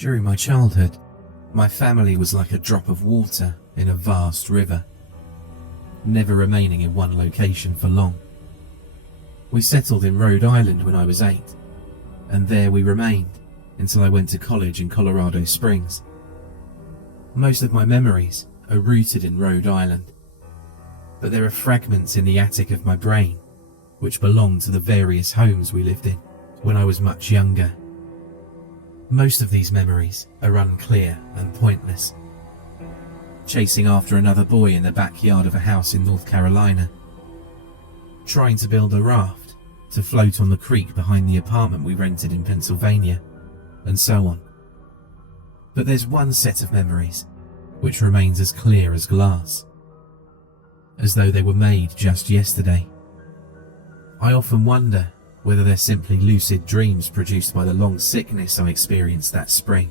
During my childhood, my family was like a drop of water in a vast river, never remaining in one location for long. We settled in Rhode Island when I was 8, and there we remained until I went to college in Colorado Springs. Most of my memories are rooted in Rhode Island, but there are fragments in the attic of my brain which belong to the various homes we lived in when I was much younger. Most of these memories are unclear and pointless. Chasing after another boy in the backyard of a house in North Carolina, trying to build a raft to float on the creek behind the apartment we rented in Pennsylvania, and so on. But there's one set of memories which remains as clear as glass, as though they were made just yesterday. I often wonder whether they're simply lucid dreams produced by the long sickness I experienced that spring.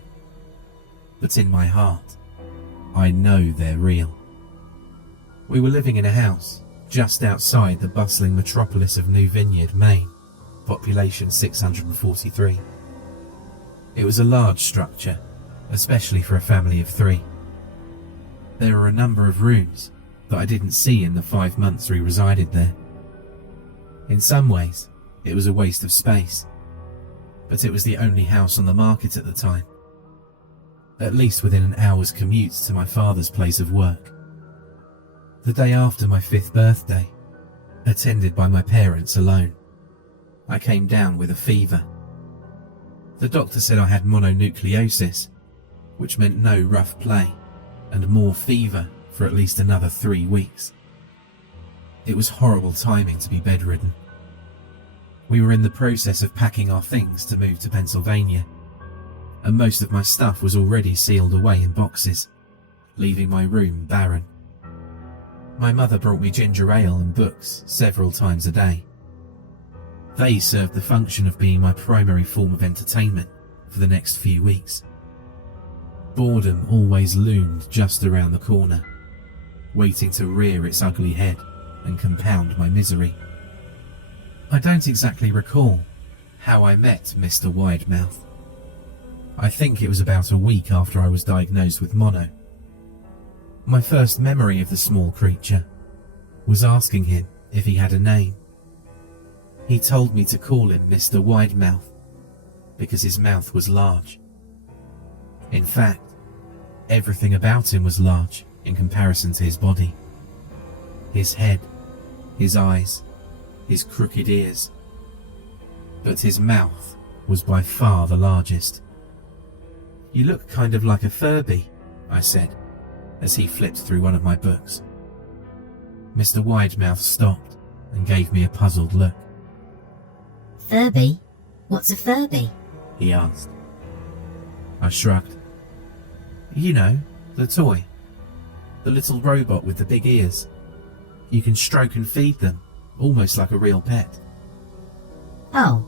But in my heart, I know they're real. We were living in a house just outside the bustling metropolis of New Vineyard, Maine, population 643. It was a large structure, especially for a family of 3. There were a number of rooms that I didn't see in the 5 months we resided there. In some ways, it was a waste of space, but it was the only house on the market at the time, at least within an hour's commute to my father's place of work. The day after my 5th birthday, attended by my parents alone, I came down with a fever. The doctor said I had mononucleosis, which meant no rough play and more fever for at least another 3 weeks. It was horrible timing to be bedridden. We were in the process of packing our things to move to Pennsylvania, and most of my stuff was already sealed away in boxes, leaving my room barren. My mother brought me ginger ale and books several times a day. They served the function of being my primary form of entertainment for the next few weeks. Boredom always loomed just around the corner, waiting to rear its ugly head and compound my misery. I don't exactly recall how I met Mr. Widemouth. I think it was about a week after I was diagnosed with mono. My first memory of the small creature was asking him if he had a name. He told me to call him Mr. Widemouth because his mouth was large. In fact, everything about him was large in comparison to his body. His head, his eyes, his crooked ears. But his mouth was by far the largest. "You look kind of like a Furby," I said, as he flipped through one of my books. Mr. Widemouth stopped and gave me a puzzled look. "Furby? What's a Furby?" he asked. I shrugged. "You know, the toy. The little robot with the big ears. You can stroke and feed them, almost like a real pet." "Oh."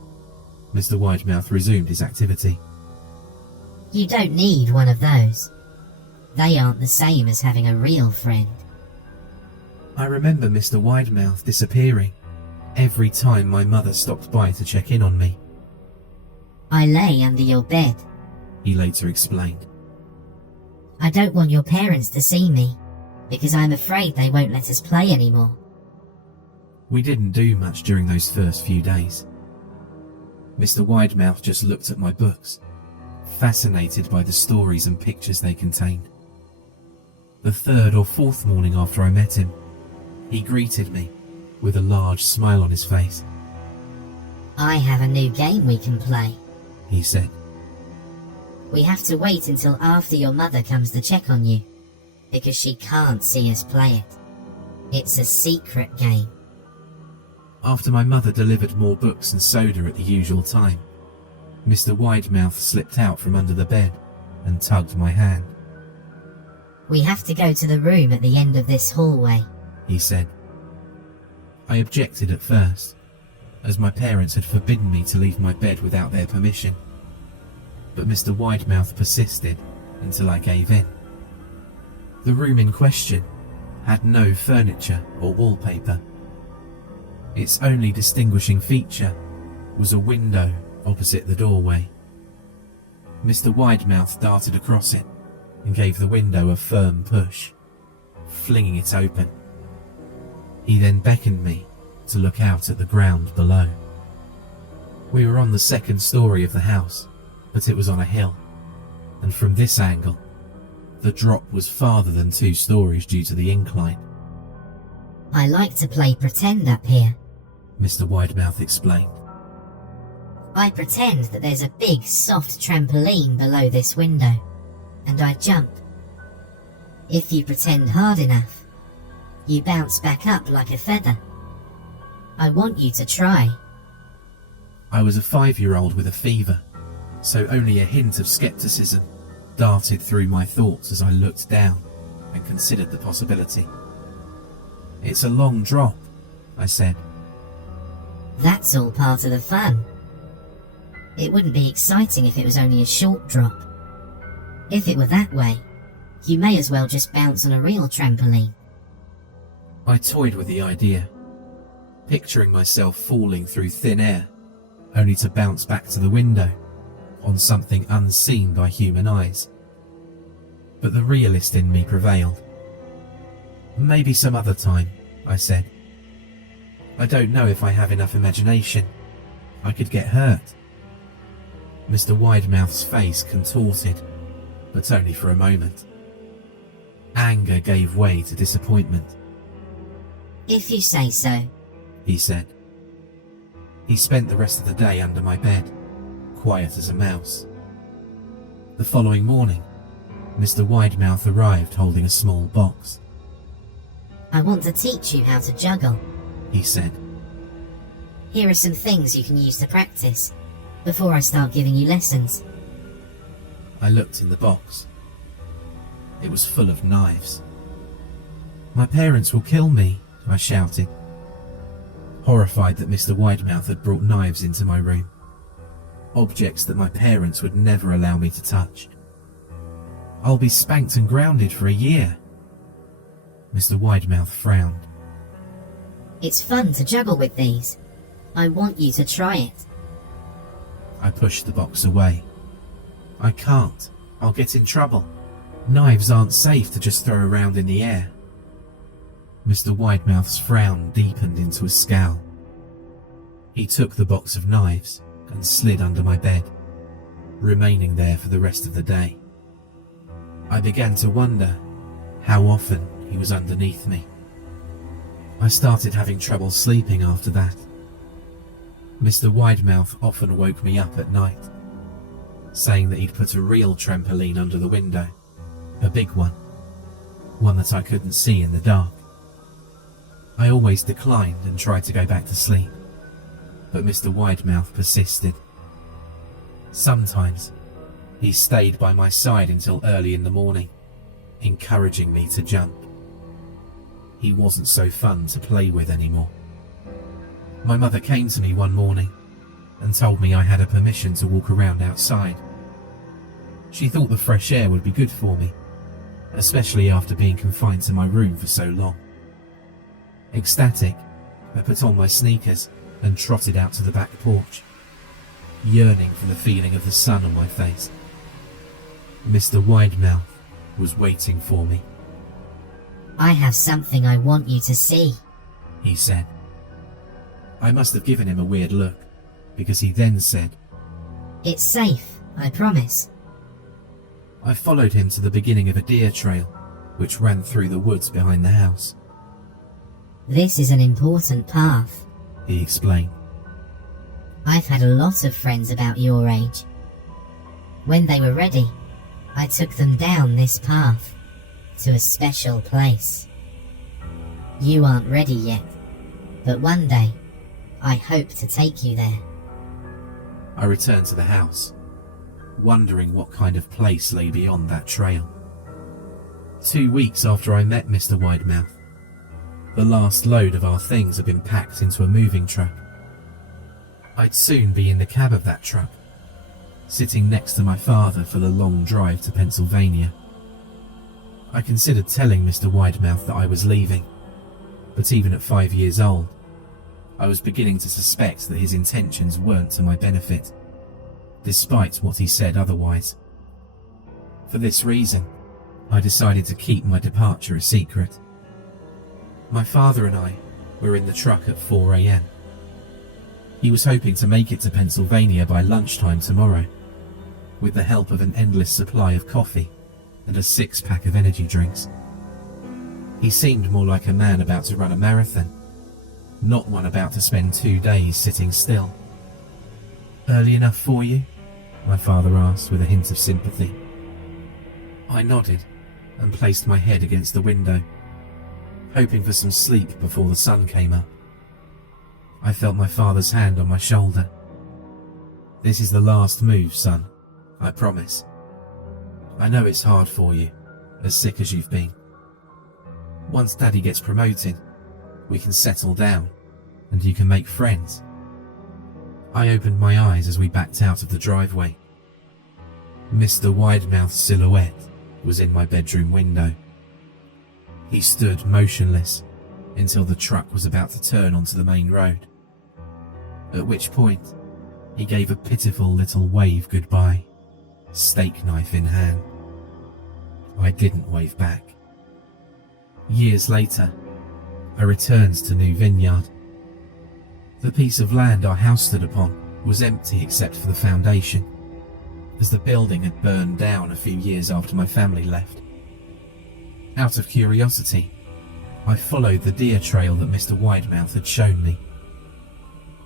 Mr. Widemouth resumed his activity. "You don't need one of those. They aren't the same as having a real friend." I remember Mr. Widemouth disappearing every time my mother stopped by to check in on me. "I lay under your bed," he later explained. "I don't want your parents to see me, because I'm afraid they won't let us play anymore." We didn't do much during those first few days. Mr. Widemouth just looked at my books, fascinated by the stories and pictures they contained. The 3rd or 4th morning after I met him, he greeted me with a large smile on his face. "I have a new game we can play," he said. "We have to wait until after your mother comes to check on you, because she can't see us play it. It's a secret game." After my mother delivered more books and soda at the usual time, Mr. Widemouth slipped out from under the bed and tugged my hand. "We have to go to the room at the end of this hallway," he said. I objected at first, as my parents had forbidden me to leave my bed without their permission. But Mr. Widemouth persisted until I gave in. The room in question had no furniture or wallpaper. Its only distinguishing feature was a window opposite the doorway. Mr. Widemouth darted across it and gave the window a firm push, flinging it open. He then beckoned me to look out at the ground below. We were on the second story of the house, but it was on a hill, and from this angle, the drop was farther than 2 stories due to the incline. I like to play pretend up here, Mr. Widemouth explained. I pretend that there's a big soft trampoline below this window, and I jump. If you pretend hard enough, you bounce back up like a feather. I want you to try. I was a 5-year-old with a fever, so only a hint of skepticism darted through my thoughts as I looked down and considered the possibility. It's a long drop, I said. That's all part of the fun. It wouldn't be exciting if it was only a short drop. If it were that way, you may as well just bounce on a real trampoline. I toyed with the idea, picturing myself falling through thin air, only to bounce back to the window on something unseen by human eyes. But the realist in me prevailed. Maybe some other time, I said. I don't know if I have enough imagination. I could get hurt. Mr. Widemouth's face contorted, but only for a moment. Anger gave way to disappointment. If you say so, he said. He spent the rest of the day under my bed, quiet as a mouse. The following morning, Mr. Widemouth arrived holding a small box. I want to teach you how to juggle, he said. Here are some things you can use to practice, before I start giving you lessons. I looked in the box. It was full of knives. My parents will kill me, I shouted, horrified that Mr. Widemouth had brought knives into my room. Objects that my parents would never allow me to touch. I'll be spanked and grounded for a year. Mr. Widemouth frowned. It's fun to juggle with these. I want you to try it. I pushed the box away. I can't. I'll get in trouble. Knives aren't safe to just throw around in the air. Mr. Widemouth's frown deepened into a scowl. He took the box of knives and slid under my bed, remaining there for the rest of the day. I began to wonder how often he was underneath me. I started having trouble sleeping after that. Mr. Widemouth often woke me up at night, saying that he'd put a real trampoline under the window, a big one that I couldn't see in the dark. I always declined and tried to go back to sleep, but Mr. Widemouth persisted. Sometimes he stayed by my side until early in the morning, encouraging me to jump. He wasn't so fun to play with anymore. My mother came to me one morning and told me I had a permission to walk around outside. She thought the fresh air would be good for me, especially after being confined to my room for so long. Ecstatic, I put on my sneakers and trotted out to the back porch, yearning for the feeling of the sun on my face. Mr. Widemouth was waiting for me. I have something I want you to see, he said. I must have given him a weird look, because he then said, It's safe, I promise. I followed him to the beginning of a deer trail, which ran through the woods behind the house. This is an important path, he explained. I've had a lot of friends about your age. When they were ready, I took them down this path, to a special place. You aren't ready yet, but one day, I hope to take you there. I returned to the house, wondering what kind of place lay beyond that trail. 2 weeks after I met Mr. Widemouth, the last load of our things had been packed into a moving truck. I'd soon be in the cab of that truck, sitting next to my father for the long drive to Pennsylvania. I considered telling Mr. Widemouth that I was leaving, but even at 5 years old, I was beginning to suspect that his intentions weren't to my benefit. despite what he said otherwise. For this reason, I decided to keep my departure a secret. My father and I were in the truck at 4 a.m. He was hoping to make it to Pennsylvania by lunchtime tomorrow, with the help of an endless supply of coffee and a 6-pack of energy drinks. He seemed more like a man about to run a marathon, not one about to spend 2 days sitting still. "Early enough for you?" my father asked with a hint of sympathy. I nodded and placed my head against the window, hoping for some sleep before the sun came up. I felt my father's hand on my shoulder. "This is the last move, son, I promise. I know it's hard for you, as sick as you've been. Once Daddy gets promoted, we can settle down, and you can make friends." I opened my eyes as we backed out of the driveway. Mr. Widemouth's silhouette was in my bedroom window. He stood motionless until the truck was about to turn onto the main road, at which point he gave a pitiful little wave goodbye, steak knife in hand. I didn't wave back. Years later, I returned to New Vineyard. The piece of land our house stood upon was empty except for the foundation, as the building had burned down a few years after my family left. Out of curiosity, I followed the deer trail that Mr. Widemouth had shown me.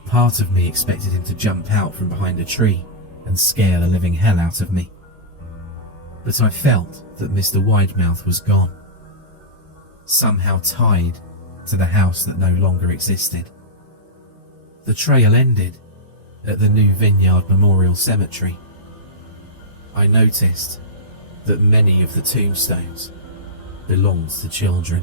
Part of me expected him to jump out from behind a tree and scare the living hell out of me. But I felt that Mr. Widemouth was gone, somehow tied to the house that no longer existed. The trail ended at the New Vineyard Memorial Cemetery. I noticed that many of the tombstones belonged to children.